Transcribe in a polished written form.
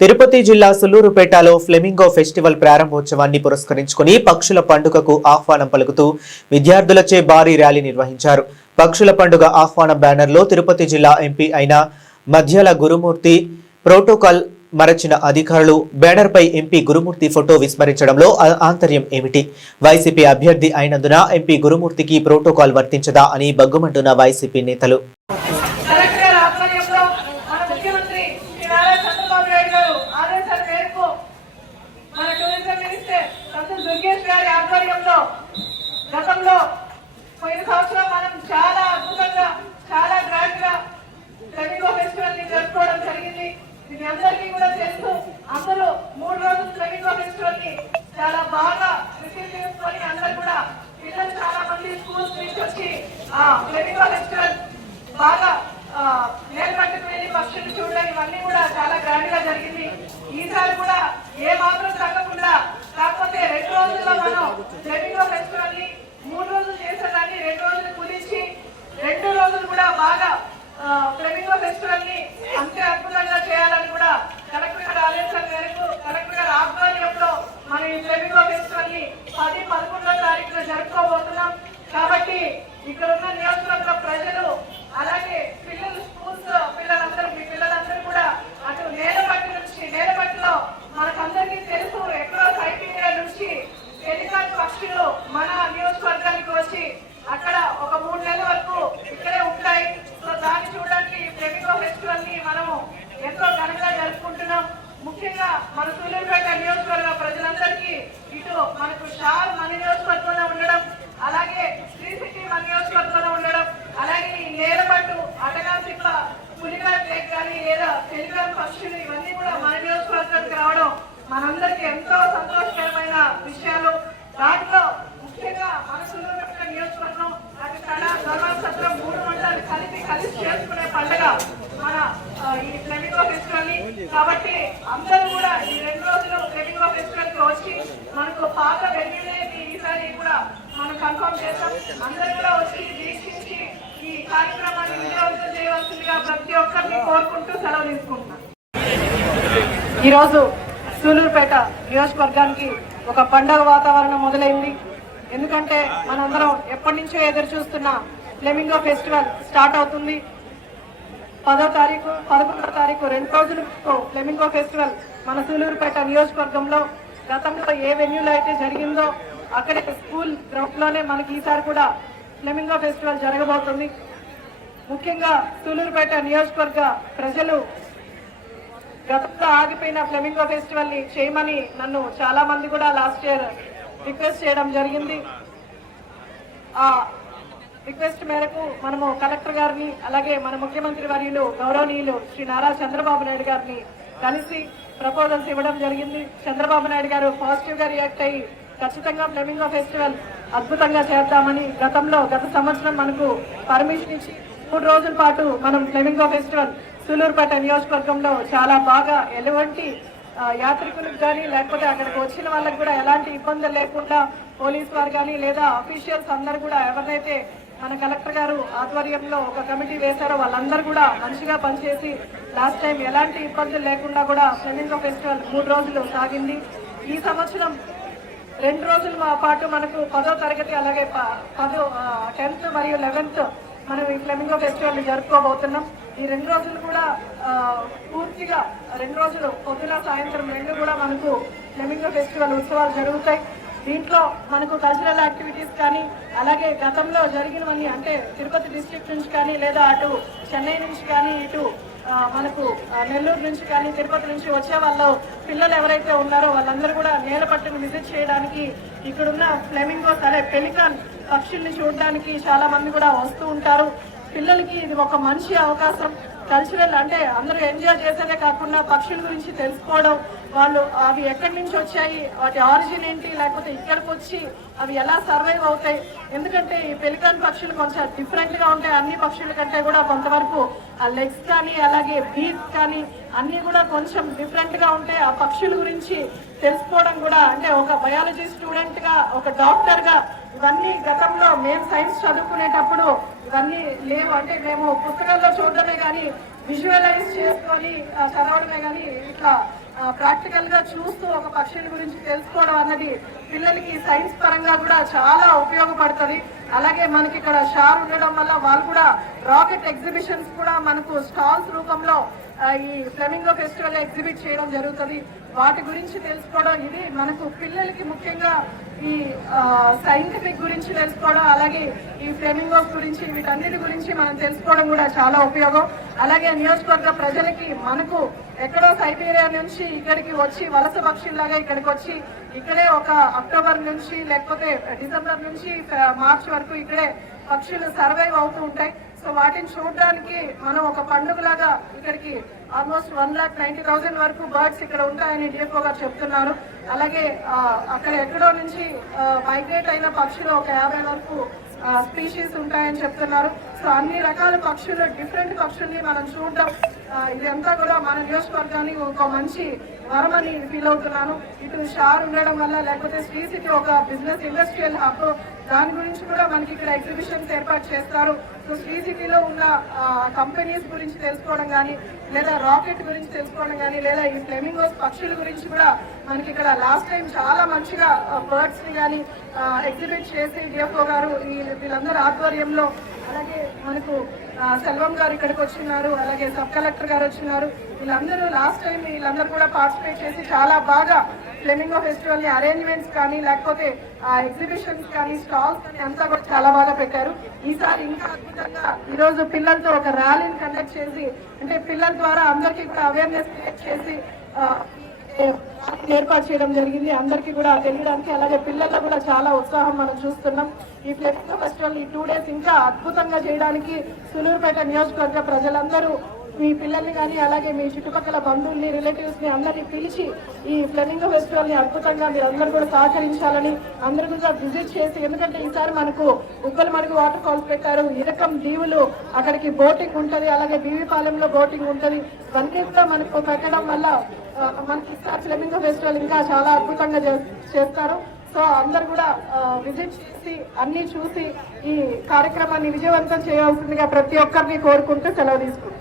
తిరుపతి జిల్లా సుల్లూరుపేటలో flamingo festival ప్రారంభోత్సవాన్ని పురస్కరించుకుని పక్షుల పండుగకు ఆహ్వానం పలుకుతూ విద్యార్థులచే భారీ ర్యాలీ నిర్వహించారు. పక్షుల పండుగ ఆహ్వాన బ్యానర్లో తిరుపతి జిల్లా ఎంపీ అయిన మధ్యల గురుమూర్తి ప్రోటోకాల్ మరచిన అధికారులు బ్యానర్పై ఎంపీ గురుమూర్తి ఫోటో విస్మరించడంలో ఆంతర్యం ఏమిటి? వైసీపీ అభ్యర్థి అయినందున ఎంపీ గురుమూర్తికి ప్రోటోకాల్ వర్తించదా అని బగ్గుమంటున్న వైసీపీ నేతలు. గతంలో పోయిన సంవత్సరం మనం చాలా అద్భుతంగా చాలా గ్రాండ్ గా ఫ్లెమింగో ఫెస్టివల్ ని జరుపుకోవడం జరిగింది. ఇది అందరికీ కూడా తెలుసు. అందరూ 3 రోజులు ఫ్లెమింగో ఫెస్టివల్ ని చాలా బాగా రిసీవ్ చేసుకొని అందరూ కూడా పిల్లలు చాలా మంది స్కూల్స్ నుంచి వచ్చి ఆ ఫ్లెమింగో ఫెస్టివల్ బాగా నేర్పట్టుకు వెళ్ళి పక్షులు చూడడం ఇవన్నీ కూడా చాలా గ్రాండ్ గా జరిగింది. ఈసారి కూడా ఏ మాత్రం తగ్గకుండా కాకపోతే 2 రోజుల్లో మనం ఫ్లెమింగో ఫెస్టివల్ ని 3 రోజులు చేసేదాన్ని 2 రోజులు కుదించి 2 రోజులు కూడా బాగా ఫ్లెమింగో ఫెస్టివల్ ని అంతే అద్భుతంగా చేయాలని కూడా కలెక్టర్ గారి ఆదేశాల మేరకు కలెక్టర్ గారి ఆధ్వర్యంలో మనం ఈ ఫ్లెమింగో ఫెస్టివల్ ని 10-11వ తారీఖున జరుపుకోబోతున్నాం. కాబట్టి ఇక్కడ ఉన్న నియోజకవర్గ ప్రజలు అలాగే పిల్లలు స్కూల్స్ పిల్లలందరూ కూడా అటు నేలపట్టులో మనకందరికీ తెలుసు ఎక్కడో సైబీరియా నుంచి పెలికాన్ పక్షులు మన నియోజకవర్గానికి వచ్చి అక్కడ ఒక 3 నెలల వరకు ఇక్కడే ఉంటాయి. సో దాన్ని చూడడానికి ఫ్లెమింగో ఫెస్టివల్ ని మనము ఎంతో ఘనంగా జరుపుకుంటున్నాం. ముఖ్యంగా మన సూలూరుపేట నియోజకవర్గ ప్రజలందరికీ ఇటు మనకు షార్ మన నియోజకవర్గంలో ఉండడం, అలాగే శ్రీ సిటీ మన నియోజకవర్గంలో ఉండడం, అలాగే ఈ నేలపట్టు అటగాంతిప్ప పులిగాట్ లేక్ కానీ లేదా పెలికాన్ పక్షులు ఇవన్నీ కూడా మన నియోజకవర్గానికి రావడం మనందరికీ ఎంతో సంతోషకరమైన విషయాలు. దాంట్లో ముఖ్యంగా మన సూలూరుపేట నియోజకవర్గం అటు కళ ధర్మసత్రం 3 మండలాలు కలిసి చేసుకునే పండుగ మన ఈ ఫ్లెమింగో ఫెస్టివల్ ని. కాబట్టి అందరూ కూడా ఈ 2 రోజులు ఫ్లెమింగో ఫెస్టివల్ కి వచ్చి మనకు పాత వెన్యూనే ఈసారి కూడా మనం కన్ఫర్మ్ చేస్తాం. అందరూ కూడా వచ్చి వీక్షించి ఈ కార్యక్రమాన్ని విజయవంతం చేయవలసిందిగా ప్రతి ఒక్కరిని కోరుకుంటూ సెలవు తీసుకుంటున్నాం. ఈరోజు సూలూరుపేట నియోజకవర్గానికి ఒక పండగ వాతావరణం మొదలైంది. ఎందుకంటే మనందరం ఎప్పటి నుంచో ఎదురు చూస్తున్న ఫ్లెమింగో ఫెస్టివల్ స్టార్ట్ అవుతుంది. 10వ తారీఖు 11వ తారీఖు 2 రోజులు ఫ్లెమింగో ఫెస్టివల్ మన సూలూరుపేట నియోజకవర్గంలో గతంలో ఏ వెన్యూలో అయితే జరిగిందో అక్కడే స్కూల్ గ్రౌండ్ లోనే మనకి ఈసారి కూడా ఫ్లెమింగో ఫెస్టివల్ జరగబోతుంది. ముఖ్యంగా సూలూరుపేట నియోజకవర్గ ప్రజలు గతంలో ఆగిపోయిన ఫ్లెమింగో ఫెస్టివల్ ని చేయమని నన్ను చాలా మంది కూడా లాస్ట్ ఇయర్ రిక్వెస్ట్ చేయడం జరిగింది. ఆ రిక్వెస్ట్ మేరకు మనము కలెక్టర్ గారిని అలాగే మన ముఖ్యమంత్రి వర్యులు గౌరవనీయులు శ్రీ నారా చంద్రబాబు నాయుడు గారిని కలిసి ప్రపోజల్స్ ఇవ్వడం జరిగింది. చంద్రబాబు నాయుడు గారు పాజిటివ్ గా రియాక్ట్ అయ్యి ఖచ్చితంగా ఫ్లెమింగో ఫెస్టివల్ అద్భుతంగా చేద్దామని గత సంవత్సరం మనకు పర్మిషన్ ఇచ్చి 3 రోజుల పాటు మనం ఫ్లెమింగో ఫెస్టివల్ సూలూరుపేట నియోజకవర్గంలో చాలా బాగా ఎలాంటి యాత్రికులకు కానీ లేకపోతే అక్కడికి వచ్చిన వాళ్ళకి కూడా ఎలాంటి ఇబ్బందులు లేకుండా పోలీసు వారు కానీ లేదా అఫీషియల్స్ అందరూ కూడా ఎవరినైతే మన కలెక్టర్ గారు ఆధ్వర్యంలో ఒక కమిటీ వేశారో వాళ్ళందరూ కూడా మంచిగా పనిచేసి లాస్ట్ టైం ఎలాంటి ఇబ్బందులు లేకుండా కూడా ఫ్లెమింగో ఫెస్టివల్ 3 రోజులు సాగింది. ఈ సంవత్సరం 2 రోజుల పాటు మనకు 10వ తరగతి అలాగే 10th మరియు 11th మనం ఈ ఫ్లెమింగో ఫెస్టివల్ జరుపుకోబోతున్నాం. ఈ 2 రోజులు కూడా పూర్తిగా 2 రోజులు పొద్దున సాయంత్రం 2 కూడా మనకు ఫ్లెమింగో ఫెస్టివల్ ఉత్సవాలు జరుగుతాయి. దీంట్లో మనకు కల్చరల్ యాక్టివిటీస్ కానీ అలాగే గతంలో జరిగినవన్నీ అంటే తిరుపతి డిస్ట్రిక్ట్ నుంచి కానీ లేదా అటు చెన్నై నుంచి కానీ ఇటు మనకు నెల్లూరు నుంచి కానీ తిరుపతి నుంచి వచ్చే వాళ్ళు పిల్లలు ఎవరైతే ఉన్నారో వాళ్ళందరూ కూడా నేలపట్టును విజిట్ చేయడానికి ఇక్కడున్న ఫ్లెమింగోస్ అదే పెలికాన్ పక్షుల్ని చూడడానికి చాలా మంది కూడా వస్తూ ఉంటారు. పిల్లలకి ఇది ఒక మంచి అవకాశం. కల్చరల్ అంటే అందరూ ఎంజాయ్ చేసేదే కాకుండా పక్షుల గురించి తెలుసుకోవడం, వాళ్ళు అవి ఎక్కడి నుంచి వచ్చాయి, వాటి ఆరిజిన్ ఏంటి, లేకపోతే ఇక్కడికి వచ్చి అవి ఎలా సర్వైవ్ అవుతాయి. ఎందుకంటే ఈ పెలికాన్ పక్షులు కొంచెం డిఫరెంట్ గా ఉంటాయి. అన్ని పక్షుల కంటే కూడా కొంతవరకు ఆ లెగ్స్ కానీ అలాగే బీట్స్ కానీ అన్ని కూడా కొంచెం డిఫరెంట్ గా ఉంటాయి. ఆ పక్షుల గురించి తెలుసుకోవడం కూడా అంటే ఒక బయాలజీ స్టూడెంట్ గా ఒక డాక్టర్ గా ఇవన్నీ గతంలో మేము సైన్స్ చదువుకునేటప్పుడు ఇవన్నీ లేవు. అంటే మేము పుస్తకాల్లో చూడడమే కానీ విజువలైజ్ చేసుకొని చదవడమే కానీ ఇట్లా ప్రాక్టికల్ గా చూస్తూ ఒక పక్షుల గురించి తెలుసుకోవడం అన్నది పిల్లలకి సైన్స్ పరంగా కూడా చాలా ఉపయోగపడుతుంది. అలాగే మనకి ఇక్కడ షార్ ఉండడం వల్ల వాళ్ళు కూడా రాకెట్ ఎగ్జిబిషన్స్ కూడా మనకు స్టాల్స్ రూపంలో ఈ ఫ్లెమింగో ఫెస్టివల్ ఎగ్జిబిట్ చేయడం జరుగుతుంది. వాటి గురించి తెలుసుకోవడం ఇది మనకు పిల్లలకి ముఖ్యంగా ఈ సైంటిఫిక్ గురించి తెలుసుకోవడం, అలాగే ఈ ఫ్లెమింగోస్ గురించి వీటన్నిటి గురించి మనం తెలుసుకోవడం కూడా చాలా ఉపయోగం. అలాగే నియోజకవర్గ ప్రజలకి మనకు ఎక్కడో సైబీరియా నుంచి ఇక్కడికి వచ్చి వలస పక్షుల్లాగా ఇక్కడికి వచ్చి ఇక్కడే ఒక అక్టోబర్ నుంచి లేకపోతే డిసెంబర్ నుంచి మార్చ్ వరకు ఇక్కడే పక్షులు సర్వైవ్ అవుతూ ఉంటాయి. సో వాటిని చూడడానికి మనం ఒక పండుగలాగా ఇక్కడికి ఆల్మోస్ట్ 1,90,000 వరకు బర్డ్స్ ఇక్కడ ఉంటాయని డిఎఫ్ఓ గారు చెప్తున్నారు. అలాగే అక్కడ ఎక్కడో నుంచి మైగ్రేట్ అయిన పక్షులు ఒక 50 వరకు స్పీషీస్ ఉంటాయని చెప్తున్నారు. సో అన్ని రకాల పక్షులు, డిఫరెంట్ పక్షుల్ని మనం చూడడం ఇదంతా కూడా మన నియోజకవర్గానికి ఒక మంచి వరమని ఫీల్ అవుతున్నాను. ఇటు షార్ ఉండడం వల్ల, లేకపోతే శ్రీ సిటీ ఒక బిజినెస్ ఇండస్ట్రియల్ హబ్, దాని గురించి కూడా మనకి ఇక్కడ ఎగ్జిబిషన్స్ ఏర్పాటు చేస్తారు. సో శ్రీ సిటీలో ఉన్న కంపెనీస్ గురించి తెలుసుకోవడం కానీ, లేదా రాకెట్ గురించి తెలుసుకోవడం కానీ, లేదా ఈ ఫ్లెమింగోస్ పక్షుల గురించి కూడా మనకి ఇక్కడ లాస్ట్ టైం చాలా మంచిగా బర్డ్స్ ని కానీ ఎగ్జిబిట్ చేసి డిఎఫ్ఓ గారు వీళ్ళందరూ ఆధ్వర్యంలో, అలాగే మనకు సెల్వం గారు ఇక్కడికి వచ్చినారు, అలాగే సబ్ కలెక్టర్ గారు వచ్చినారు. వీళ్ళందరూ లాస్ట్ టైం వీళ్ళందరూ కూడా పార్టిసిపేట్ చేసి చాలా బాగా ఫ్లెమింగో ఫెస్టివల్ ని అరేంజ్మెంట్స్ కానీ, లేకపోతే ఎగ్జిబిషన్స్ కానీ, స్టాల్స్ కానీ అంతా కూడా చాలా బాగా పెట్టారు. ఈసారి ఇంకా అద్భుతంగా ఈరోజు పిల్లలతో ఒక ర్యాలీని కండక్ట్ చేసి, అంటే పిల్లల ద్వారా అందరికీ కూడా అవేర్నెస్ క్రియేట్ చేసి ఏర్పాటు చేయడం జరిగింది, అందరికీ కూడా తెలియడానికి. అలాగే పిల్లల్లో కూడా చాలా ఉత్సాహం మనం చూస్తున్నాం. ఈ ఫ్లెమింగో ఫెస్టివల్ ఈ 2 days ఇంకా అద్భుతంగా చేయడానికి సూలూరుపేట నియోజకవర్గ ప్రజలందరూ మీ పిల్లల్ని కానీ, అలాగే మీ చుట్టుపక్కల బంధువుల్ని, రిలేటివ్స్ ని అందరినీ పిలిచి ఈ ఫ్లెమింగో ఫెస్టివల్ ని అద్భుతంగా మీరు అందరూ కూడా సహకరించాలని, అందరూ కూడా విజిట్ చేసి, ఎందుకంటే ఈసారి మనకు ఉప్పలమడుగు వాటర్ ఫాల్స్ పెట్టారు, ఇరకం దీవులు అక్కడికి బోటింగ్ ఉంటుంది, అలాగే బీవీపాలెంలో బోటింగ్ ఉంటుంది. ఇవన్నీ కూడా మనకు పెట్టడం వల్ల మనకి ఈసారి ఫ్లెమింగో ఫెస్టివల్ ఇంకా చాలా అద్భుతంగా చేస్తారు. సో అందరు కూడా విజిట్ చేసి అన్ని చూసి ఈ కార్యక్రమాన్ని విజయవంతం చేయాల్సిందిగా ప్రతి ఒక్కరిని కోరుకుంటూ సెలవు తీసుకుంటాం.